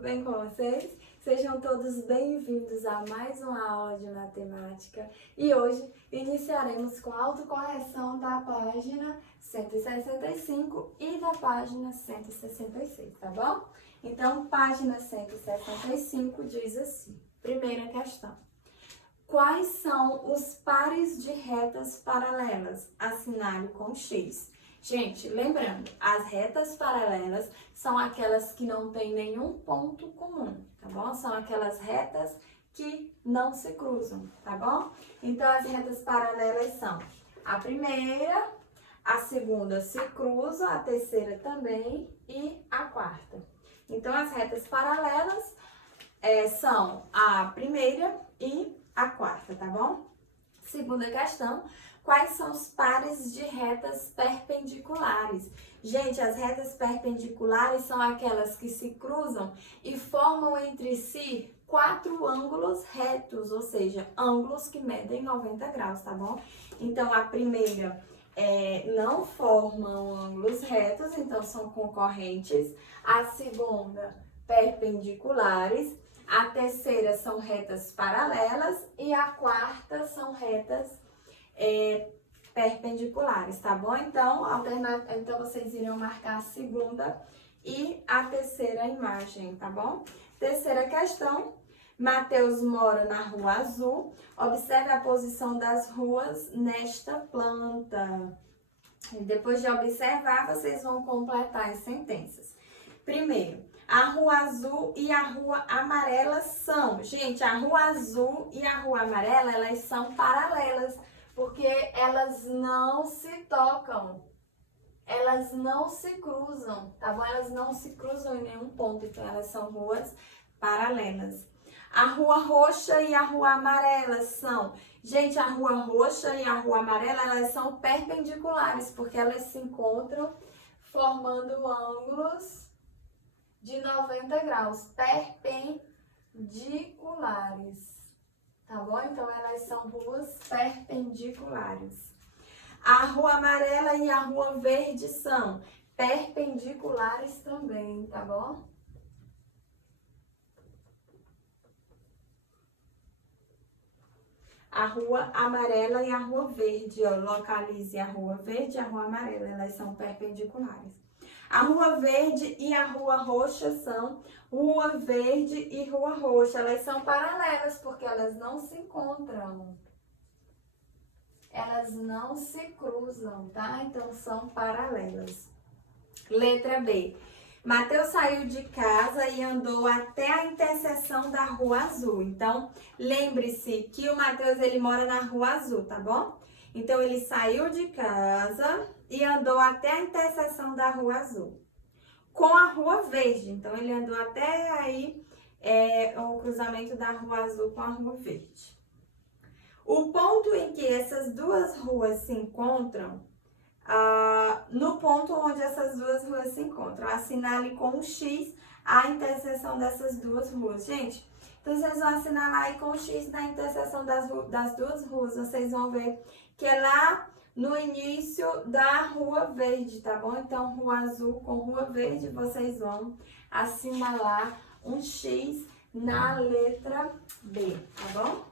bem com vocês? Sejam todos bem-vindos a mais uma aula de matemática e hoje iniciaremos com a autocorreção da página 165 e da página 166, tá bom? Então, página 165 diz assim, primeira questão. Quais são os pares de retas paralelas? Assinale com X. Gente, lembrando, as retas paralelas são aquelas que não têm nenhum ponto comum, tá bom? São aquelas retas que não se cruzam, tá bom? Então, as retas paralelas são a primeira, a segunda se cruza, a terceira também e a quarta. Então, as retas paralelas são a primeira e a quarta, tá bom? Segunda questão. Quais são os pares de retas perpendiculares? Gente, as retas perpendiculares são aquelas que se cruzam e formam entre si 4 ângulos retos, ou seja, ângulos que medem 90 graus, tá bom? Então, a primeira não formam ângulos retos, então são concorrentes. A segunda, perpendiculares. A terceira são retas paralelas e a quarta são retas perpendiculares, tá bom? Então, então vocês irão marcar a segunda e a terceira imagem, tá bom? Terceira questão. Mateus mora na Rua Azul. Observe a posição das ruas nesta planta. E depois de observar, vocês vão completar as sentenças. Primeiro, a Rua Azul e a Rua Amarela são... Gente, a Rua Azul e a Rua Amarela, elas são paralelas, porque elas não se tocam, elas não se cruzam, tá bom? Elas não se cruzam em nenhum ponto, então elas são ruas paralelas. A Rua Roxa e a Rua Amarela são... Gente, a Rua Roxa e a Rua Amarela, elas são perpendiculares, porque elas se encontram formando ângulos de 90 graus, perpendiculares. Tá bom? Então, elas são ruas perpendiculares. A Rua Amarela e a Rua Verde são perpendiculares também, tá bom? A Rua Amarela e a Rua Verde, ó, localize a Rua Verde e a Rua Amarela, elas são perpendiculares. A Rua Verde e a Rua Roxa são Rua Verde e Rua Roxa. Elas são paralelas porque elas não se encontram. Elas não se cruzam, tá? Então, são paralelas. Letra B. Mateus saiu de casa e andou até a interseção da Rua Azul. Então, lembre-se que o Mateus, ele mora na Rua Azul, tá bom? Então, ele saiu de casa e andou até a interseção da Rua Azul com a Rua Verde. Então, ele andou até aí o cruzamento da Rua Azul com a Rua Verde. O ponto em que essas duas ruas se encontram, no ponto onde essas duas ruas se encontram, assinale com um X a interseção dessas duas ruas. Gente, então vocês vão assinalar aí com X na interseção das duas ruas. Vocês vão ver que é lá no início da Rua Verde, tá bom? Então, Rua Azul com Rua Verde, vocês vão assinalar um X na letra B, tá bom?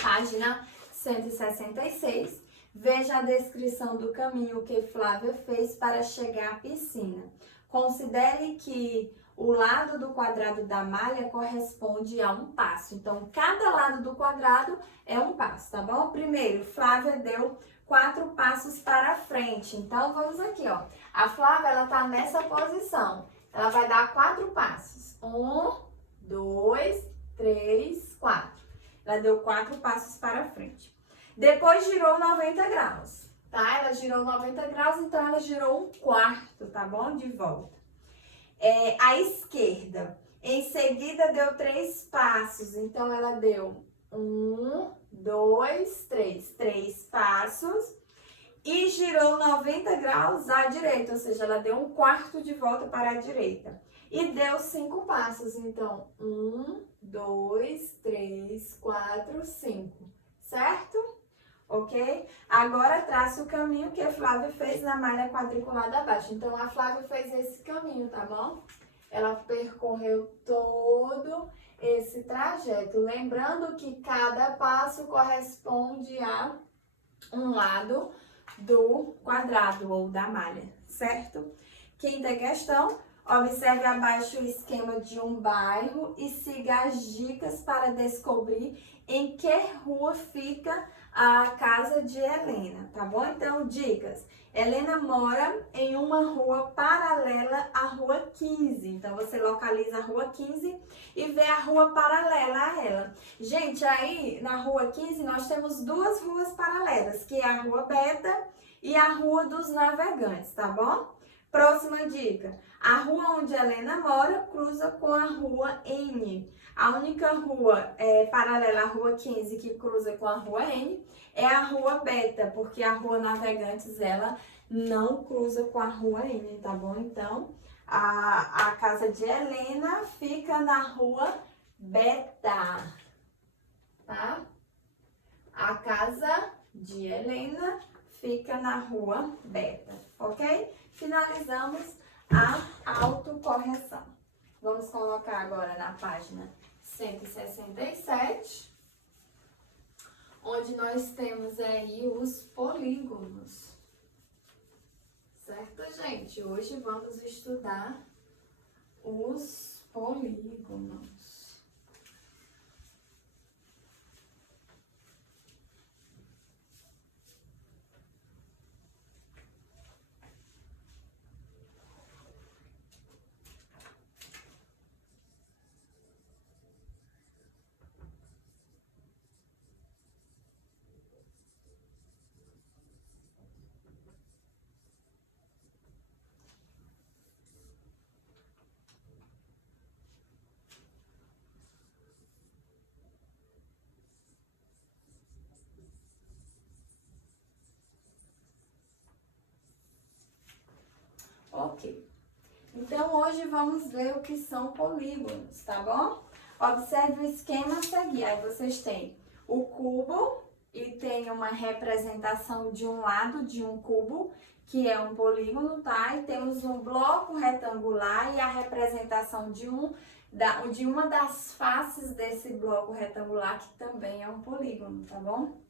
Página 166. Veja a descrição do caminho que Flávia fez para chegar à piscina. Considere que o lado do quadrado da malha corresponde a um passo. Então, cada lado do quadrado é um passo, tá bom? Primeiro, Flávia deu 4 passos para frente. Então, vamos aqui, ó. A Flávia, ela tá nessa posição. Ela vai dar 4 passos. 1, 2, 3, 4. Ela deu 4 passos para frente. Depois girou 90 graus, tá? Ela girou 90 graus, então ela girou 1/4, tá bom? De volta. À esquerda, em seguida deu 3 passos, então ela deu 1, 2, 3. 3 passos e girou 90 graus à direita, ou seja, ela deu 1/4 de volta para a direita. E deu 5 passos, então 1, 2, 3, 4, 5, certo? Ok? Agora traça o caminho que a Flávia fez na malha quadriculada abaixo. Então, a Flávia fez esse caminho, tá bom? ela percorreu todo esse trajeto. Lembrando que cada passo corresponde a um lado do quadrado ou da malha, certo? Quinta questão, observe abaixo o esquema de um bairro e siga as dicas para descobrir em que rua fica a casa de Helena, tá bom? Então, dicas. Helena mora em uma rua paralela à rua 15. Então, você localiza a rua 15 e vê a rua paralela a ela. Gente, aí na rua 15 nós temos duas ruas paralelas, que é a rua Beta e a rua dos Navegantes, tá bom? Próxima dica. A rua onde Helena mora cruza com a rua N. A única rua paralela à rua 15 que cruza com a rua N é a rua Beta, porque a rua Navegantes, ela não cruza com a rua N, tá bom? Então, a casa de Helena fica na rua Beta, tá? A casa de Helena fica na rua Beta, ok? Finalizamos a autocorreção. Vamos colocar agora na página 167, onde nós temos aí os polígonos. Certo, gente? Hoje vamos estudar os polígonos. Ok. Então, hoje vamos ver o que são polígonos, tá bom? Observe o esquema a seguir. Aí vocês têm o cubo e tem uma representação de um lado de um cubo, que é um polígono, tá? E temos um bloco retangular e a representação de uma das faces desse bloco retangular, que também é um polígono, tá bom?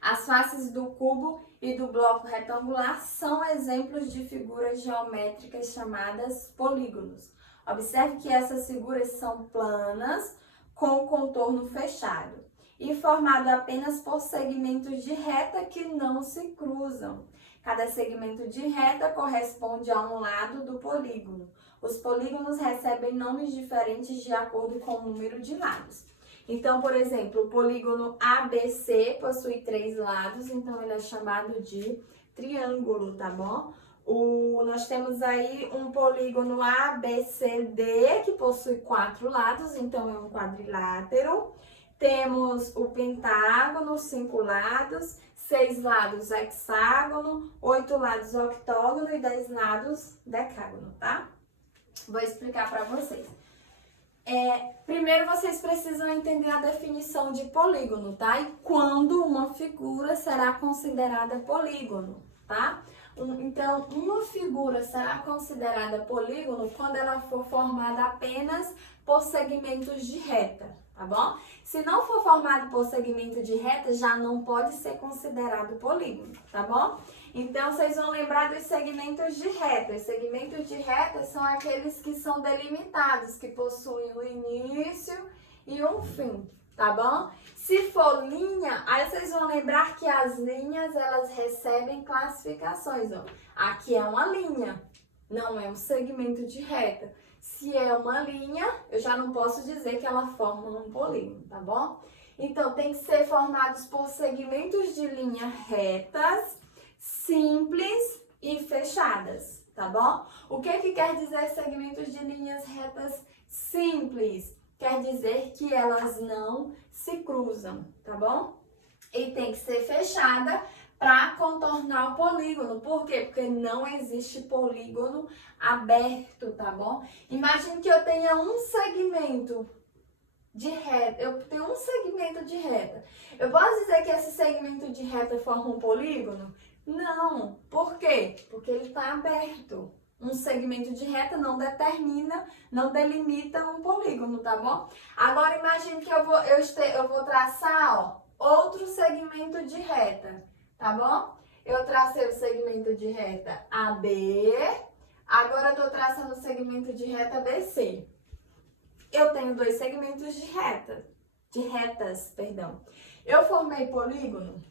As faces do cubo e do bloco retangular são exemplos de figuras geométricas chamadas polígonos. Observe que essas figuras são planas, com o contorno fechado e formado apenas por segmentos de reta que não se cruzam. Cada segmento de reta corresponde a um lado do polígono. Os polígonos recebem nomes diferentes de acordo com o número de lados. Então, por exemplo, o polígono ABC possui 3 lados, então ele é chamado de triângulo, tá bom? Nós temos aí um polígono ABCD, que possui 4 lados, então é um quadrilátero. Temos o pentágono, 5 lados, 6 lados hexágono, 8 lados octógono e 10 lados decágono, tá? Vou explicar para vocês. Primeiro vocês precisam entender a definição de polígono, tá? E quando uma figura será considerada polígono, tá? Então, uma figura será considerada polígono quando ela for formada apenas por segmentos de reta, tá bom? Se não for formado por segmento de reta, já não pode ser considerado polígono, tá bom? Então, vocês vão lembrar dos segmentos de reta. Os segmentos de reta são aqueles que são delimitados, que possuem um início e um fim, tá bom? Se for linha, aí vocês vão lembrar que as linhas, elas recebem classificações, ó. Aqui é uma linha, não é um segmento de reta. Se é uma linha, eu já não posso dizer que ela forma um polígono, tá bom? Então, tem que ser formados por segmentos de linha retas, simples e fechadas, tá bom? O que quer dizer segmentos de linhas retas simples? Quer dizer que elas não se cruzam, tá bom? E tem que ser fechada para contornar o polígono. Por quê? Porque não existe polígono aberto, tá bom? Imagine que eu tenha um segmento de reta, eu tenho um segmento de reta. Eu posso dizer que esse segmento de reta forma um polígono? Não. Por quê? Porque ele está aberto. um segmento de reta não determina, não delimita um polígono, tá bom? Agora imagine que eu vou traçar, ó, outro segmento de reta, tá bom? Eu tracei o segmento de reta AB, agora eu tô traçando o segmento de reta BC. Eu tenho dois segmentos de retas, perdão. Eu formei polígono?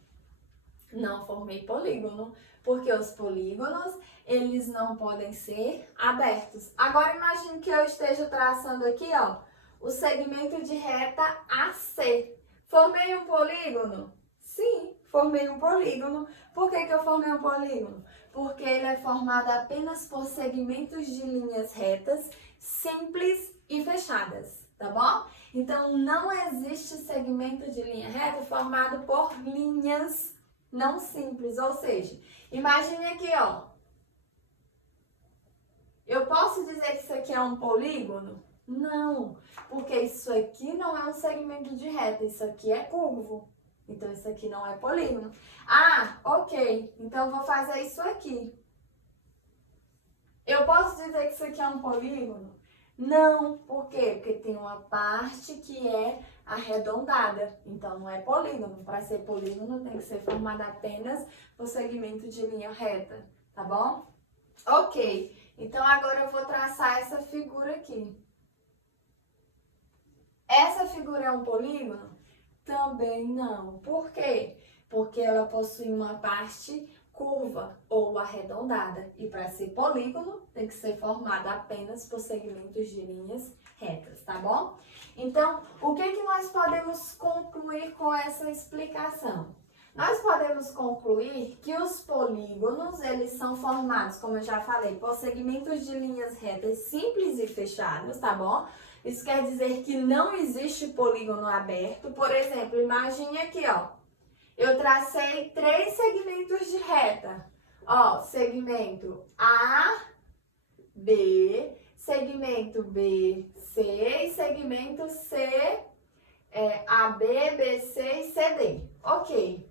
Não formei polígono, porque os polígonos, eles não podem ser abertos. Agora imagine que eu esteja traçando aqui, ó, o segmento de reta AC. Formei um polígono? Sim, formei um polígono. Por que eu formei um polígono? Porque ele é formado apenas por segmentos de linhas retas, simples e fechadas, tá bom? Então, não existe segmento de linha reta formado por linhas não simples, ou seja, imagine aqui, ó. Eu posso dizer que isso aqui é um polígono? Não, porque isso aqui não é um segmento de reta, isso aqui é curvo. Então, isso aqui não é polígono. Ah, ok, então eu vou fazer isso aqui. Eu posso dizer que isso aqui é um polígono? Não, por quê? Porque tem uma parte que é arredondada, então não é polígono. Para ser polígono tem que ser formado apenas por segmento de linha reta, tá bom? Ok, então agora eu vou traçar essa figura aqui. Essa figura é um polígono? Também não. Por quê? Porque ela possui uma parte curva ou arredondada. E para ser polígono, tem que ser formada apenas por segmentos de linhas retas, tá bom? Então, o que nós podemos concluir com essa explicação? Nós podemos concluir que os polígonos, eles são formados, como eu já falei, por segmentos de linhas retas simples e fechados, tá bom? Isso quer dizer que não existe polígono aberto. Por exemplo, imagine aqui, ó. Eu tracei 3 segmentos de reta. Ó, segmento A, B, segmento B, C e segmento C, AB, BC e CD. Ok.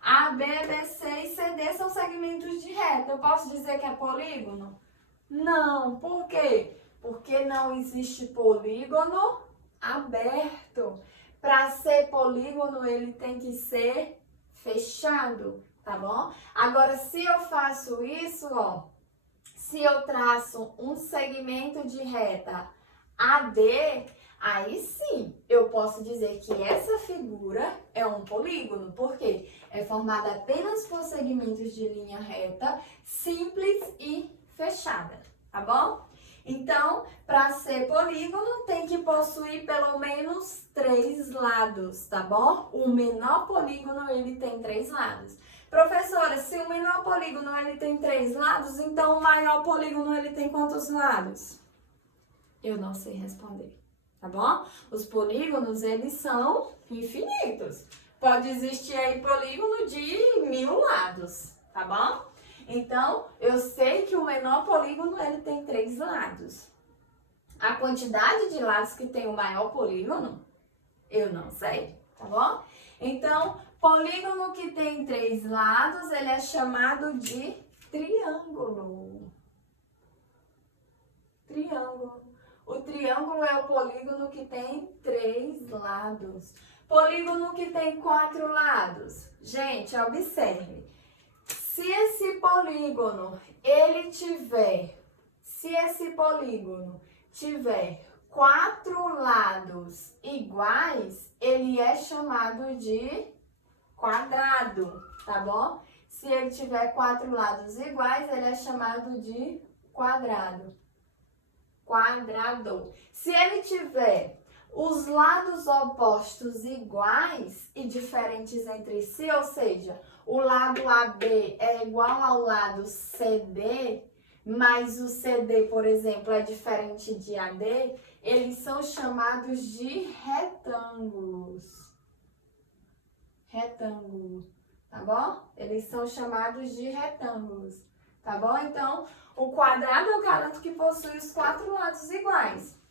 A, B, B, C e CD são segmentos de reta. Eu posso dizer que é polígono? Não. Por quê? Porque não existe polígono aberto. Para ser polígono, ele tem que ser fechado, tá bom? Agora, se eu faço isso, ó, se eu traço um segmento de reta AD, aí sim eu posso dizer que essa figura é um polígono, porque é formada apenas por segmentos de linha reta, simples e fechada, tá bom? Então, para ser polígono, tem que possuir pelo menos 3 lados, tá bom? O menor polígono, ele tem 3 lados. Professora, se o menor polígono, ele tem 3 lados, então o maior polígono, ele tem quantos lados? Eu não sei responder, tá bom? Os polígonos, eles são infinitos. Pode existir aí polígono de 1000 lados, tá bom? Então, eu sei que o menor polígono, ele tem 3 lados. A quantidade de lados que tem o maior polígono, eu não sei, tá bom? Então, polígono que tem 3 lados, ele é chamado de triângulo. Triângulo. O triângulo é o polígono que tem 3 lados. Polígono que tem 4 lados. Gente, observe. Se esse polígono, tiver 4 lados iguais, ele é chamado de quadrado, tá bom? Se ele tiver 4 lados iguais, ele é chamado de quadrado. Quadrado. Se ele tiver os lados opostos iguais e diferentes entre si, ou seja, o lado AB é igual ao lado CD, mas o CD, por exemplo, é diferente de AD, eles são chamados de retângulos. Retângulo, tá bom? Eles são chamados de retângulos, tá bom? Então, o quadrado eu garanto que possui os 4 lados iguais.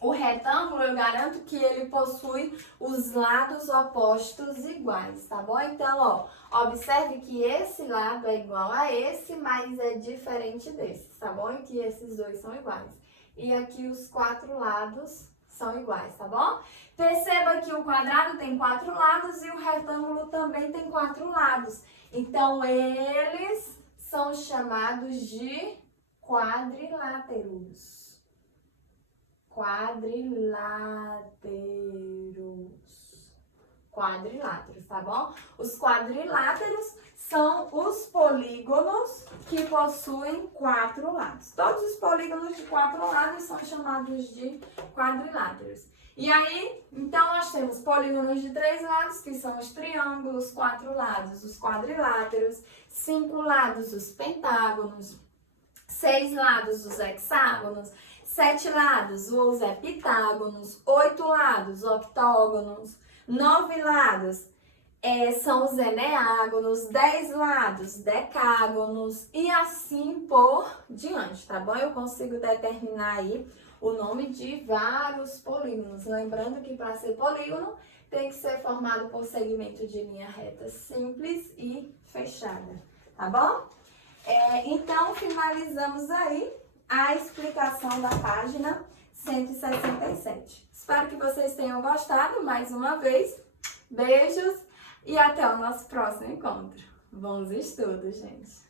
O retângulo, eu garanto que ele possui os lados opostos iguais, tá bom? Então, ó, observe que esse lado é igual a esse, mas é diferente desse, tá bom? E que esses dois são iguais. E aqui os 4 lados são iguais, tá bom? Perceba que o quadrado tem 4 lados e o retângulo também tem 4 lados. Então, eles são chamados de quadriláteros. Quadriláteros, tá bom? Os quadriláteros são os polígonos que possuem 4 lados. Todos os polígonos de 4 lados são chamados de quadriláteros. E aí, então, nós temos polígonos de 3 lados, que são os triângulos, 4 lados, os quadriláteros, 5 lados, os pentágonos, 6 lados, os hexágonos, 7 lados, os heptágonos, 8 lados, octógonos, 9 lados são os eneágonos, 10 lados, decágonos e assim por diante, tá bom? Eu consigo determinar aí o nome de vários polígonos. Lembrando que para ser polígono tem que ser formado por segmento de linha reta simples e fechada, tá bom? Então, finalizamos aí a explicação da página 167. Espero que vocês tenham gostado mais uma vez. Beijos e até o nosso próximo encontro. Bons estudos, gente!